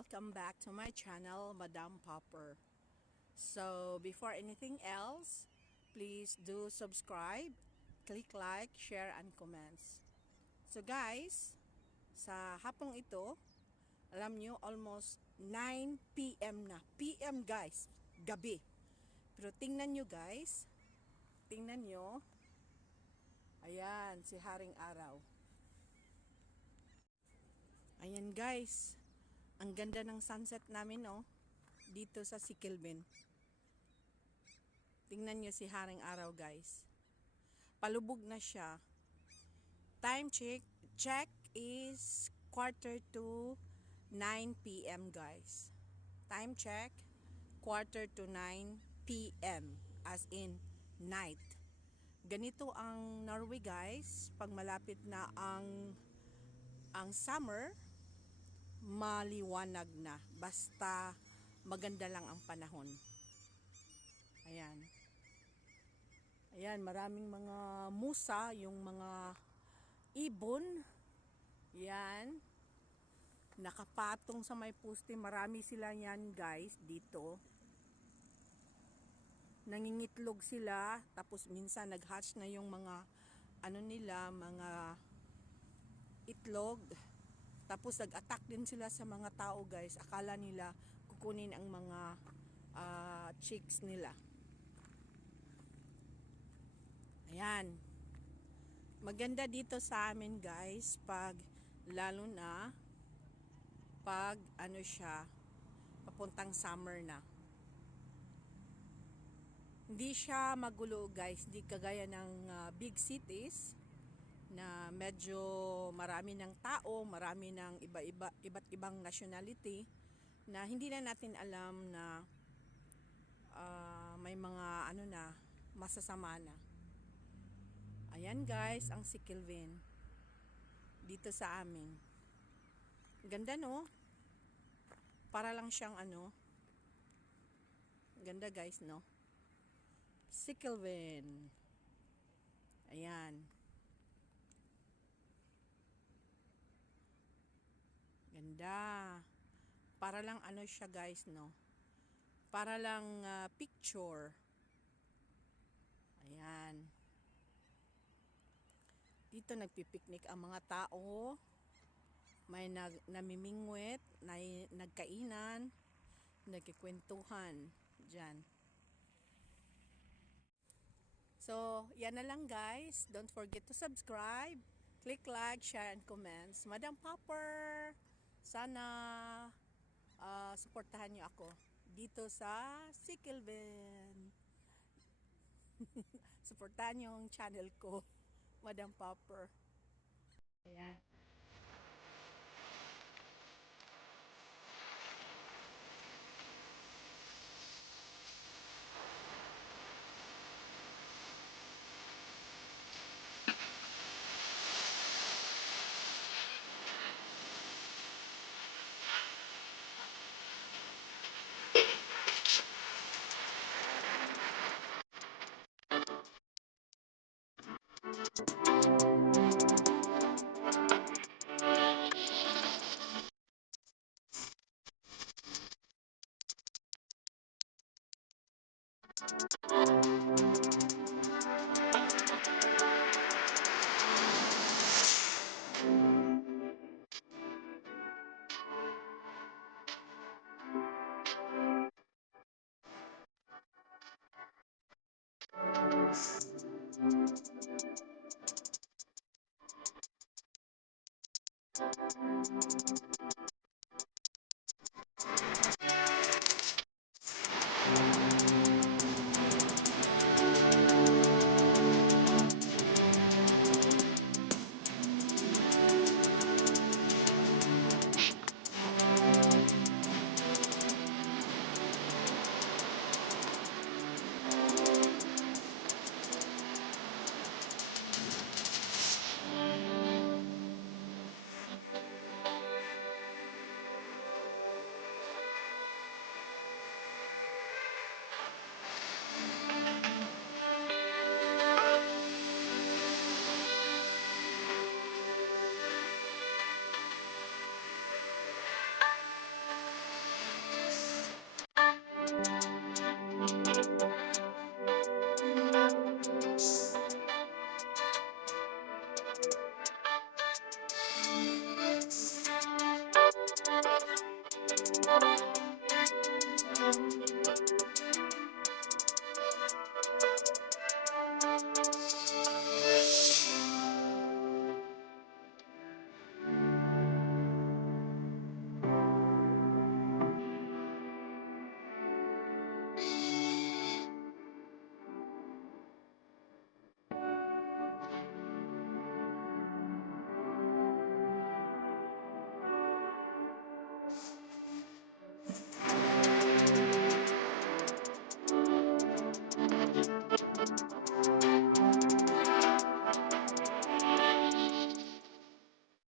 welcome back to my channel, Madam Popper. So, before anything else, please do subscribe, click like, share, and comments. So guys, sa hapong ito, alam nyo, almost 9 p.m. na. PM guys, gabi. Pero tingnan nyo guys, tingnan nyo, ayan, si Haring Araw. Ayan guys, ang ganda ng sunset namin dito sa Siquilben. Tingnan nyo si Haring Araw guys. Palubog na siya. Time check is 8:45 p.m. guys. Time check 8:45 p.m. as in night. Ganito ang Norway guys, pag malapit na ang summer, maliwanag na. Basta maganda lang ang panahon. Ayan. Ayan, maraming mga musa, yung mga ibon. Yan. Nakapatong sa may poste. Marami sila yan guys dito. Nangingitlog sila. Tapos minsan nag-hatch na yung mga mga itlog. Tapos nag-attack din sila sa mga tao guys. Akala nila kukunin ang mga chicks nila. Ayan. Maganda dito sa amin guys pag lalo na pag papuntang summer na. Hindi siya magulo guys, hindi kagaya ng big cities na medyo marami ng tao, marami ng iba't ibang nationality na hindi na natin alam na may mga masasama na. Ayan guys, ang Siquilben dito sa amin. Ganda no? Para lang siyang ganda guys no? Siquilben. Ayan. Ganda. Para lang siya guys no? Para lang picture. Ayan. Dito nagpipiknik ang mga tao. May namimingwit, nagkainan, nagkikwentuhan dyan. So, yan na lang guys. Don't forget to subscribe, click like, share, and comments. Madam Popper, sana suportahan nyo ako dito sa Siquilben. Suportahan nyo yung channel ko, Madam Popper. Ayan.